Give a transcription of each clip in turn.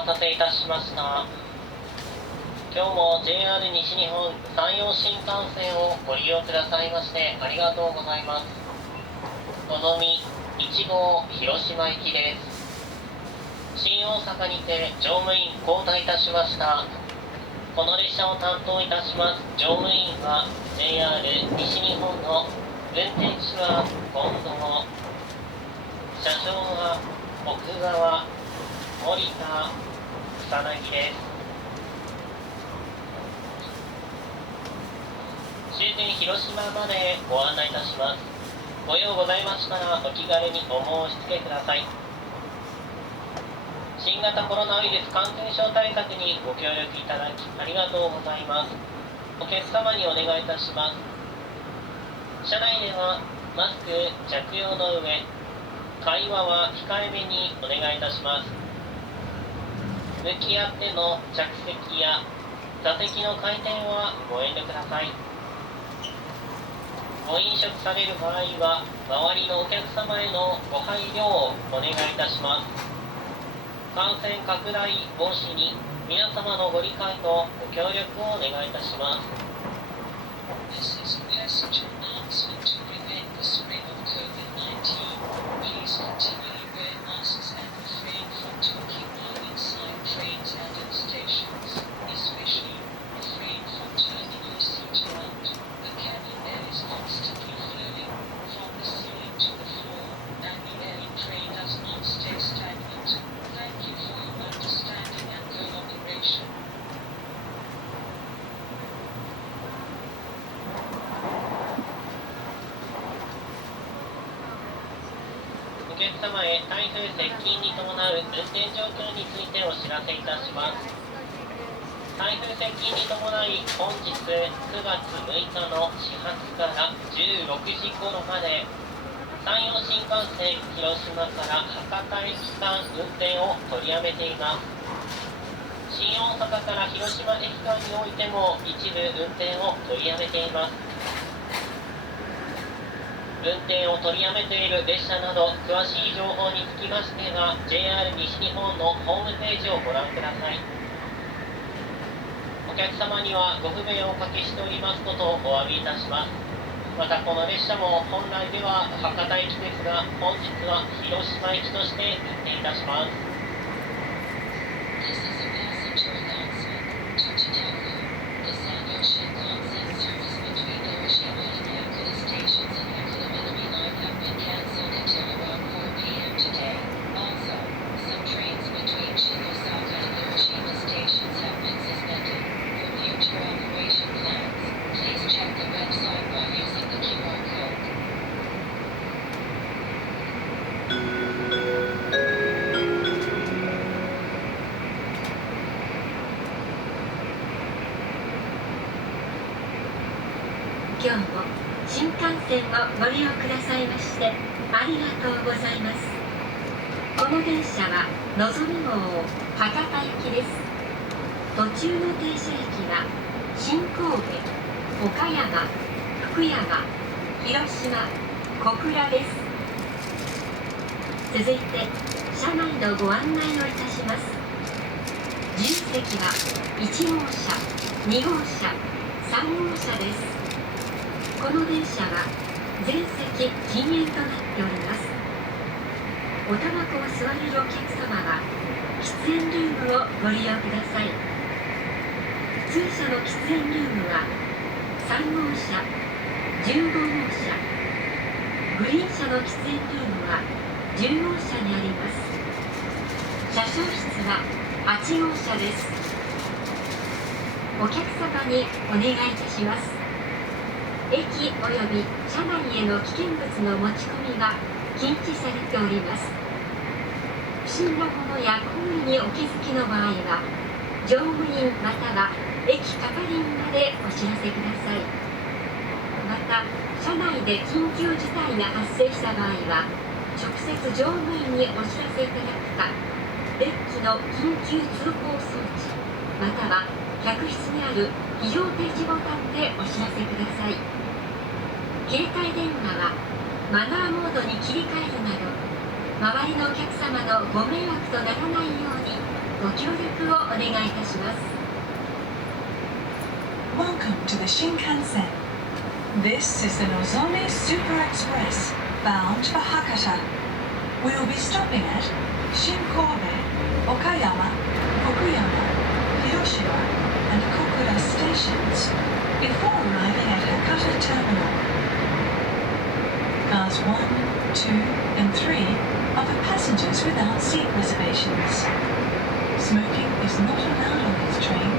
待たせいたしました。今日も JR 西日本山陽新幹線をご利用くださいましてありがとうございます。のぞみ1号広島行きです。新大阪にて乗務員交代いたしました。この列車を担当いたします乗務員は JR 西日本の運転手は近藤、車掌は奥川、森田、草薙です。終点広島までご案内いたします。ご用ございましたらお気軽にお申し付けください。新型コロナウイルス感染症対策にご協力いただきありがとうございます。お客様にお願いいたします。車内ではマスク着用の上、会話は控えめにお願いいたします。向き合っての着席や座席の回転はご遠慮ください。ご飲食される場合は周りのお客様へのご配慮をお願いいたします。感染拡大防止に皆様のご理解とご協力をお願いいたします。This is a passenger announcement to prevent the spread of COVID-19. Please continually wear masks and refrain from talking while inside trains and at stations, especially refrain from turning your seat around. The cabin air is constantly flowing from the ceiling to the floor, and the air in train does not stay stagnant. Thank you for your understanding and cooperation.お客様へ台風接近に伴う運転状況についてお知らせいたします。台風接近に伴い本日9月6日の始発から16時頃まで山陽新幹線広島から博多駅間運転を取りやめています。新大阪から広島駅間においても一部運転を取りやめています。運転を取りやめている列車など詳しい情報につきましては JR 西日本のホームページをご覧ください。お客様にはご不便をおかけしておりますことをお詫びいたします。またこの列車も本来では博多駅ですが本日は広島駅として運転いたします。This is a passenger announcement to Chicago. The Sanyo Shinkansen service between Hiroshima and Yakuna stations and Yakuna Minami Line have been cancelled until around 4 p.m. today. Also, some trains between Shinosaka and Hiroshima stations have been suspended. For future operation plans, please check the website by using the QR code.今日も新幹線をご利用くださいましてありがとうございます。この電車はのぞみ号博多行きです。途中の停車駅は新神戸、岡山、福山、広島、小倉です。続いて車内のご案内をいたします。自由席は1号車、2号車、3号車です。この電車は全席禁煙となっております。おタバコを吸われるお客様は喫煙ルームをご利用ください。普通車の喫煙ルームは3号車、15号車、グリーン車の喫煙ルームは10号車にあります。車掌室は8号車です。お客様にお願いいたします。駅及び車内への危険物の持ち込みは禁止されております。不審なものや行為にお気づきの場合は乗務員または駅係員までお知らせください。また車内で緊急事態が発生した場合は直接乗務員にお知らせいただくかデッキの緊急通報装置または客室にある非常停止ボタンでお知らせください。携帯電話はマナーモードに切り替えるなど周りのお客様のご迷惑とならないようにご協力をお願いいたします。 Welcome to the Shinkansen. This is the Nozomi Super Express, bound for Hakata. We will be stopping at Shinkobe, Okayama, Fukuyama, Hiroshima, and Kokura stations before arriving at Hakata Terminal. Cars 1, 2, and 3 are for passengers without seat reservations. Smoking is not allowed on this train,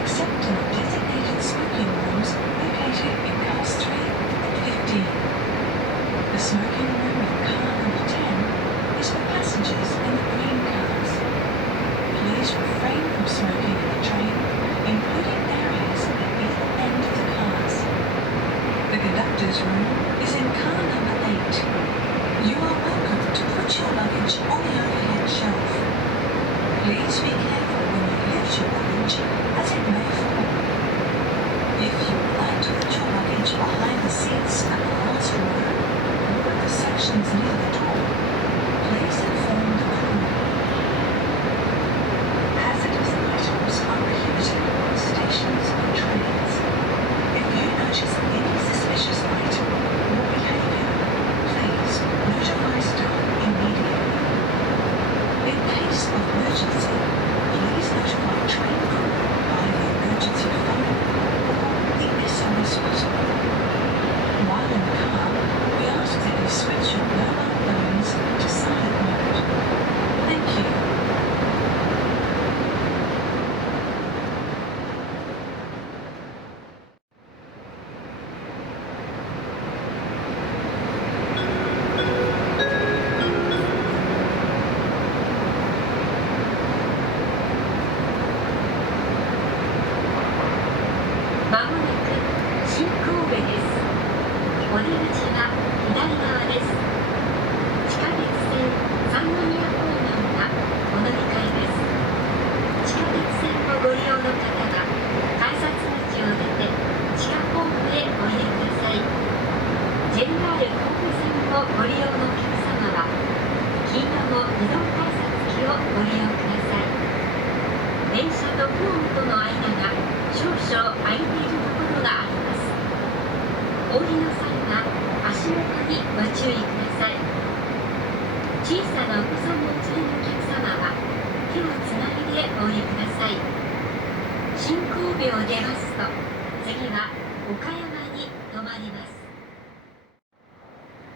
except in the designated smoking rooms located in cars 3 and 15. The smoking room in car number 10 is for passengers in the green cars. Please refrain from smoking in the train, including areas at either end of the cars. The conductor's room is in car number 8. You are welcome to put your luggage on the overhead shelf. Please be careful when you lift your luggage, as it may fall. If you would like to put your luggage behind the seats at the last row, or at the sections near the door, please inform the crew. Hazardous items are prohibited on stations and trains. If you notice any suspicious item or behavior, please notify staff immediately. In case of emergency, please notify train crew by the emergency phone or the SOS button. While in the car, we ask that you switch your mobile phones to silent mode. Thank you.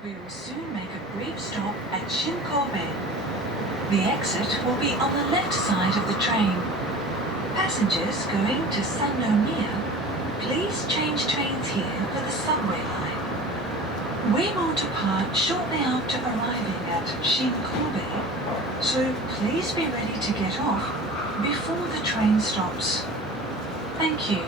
We will soon make a brief stop at Shinkobe. The exit will be on the left side of the train. Passengers going to Sannomiya, please change trains here for the subway line. We will depart shortly after arriving at Shinkobe, so please be ready to get off before the train stops. Thank you.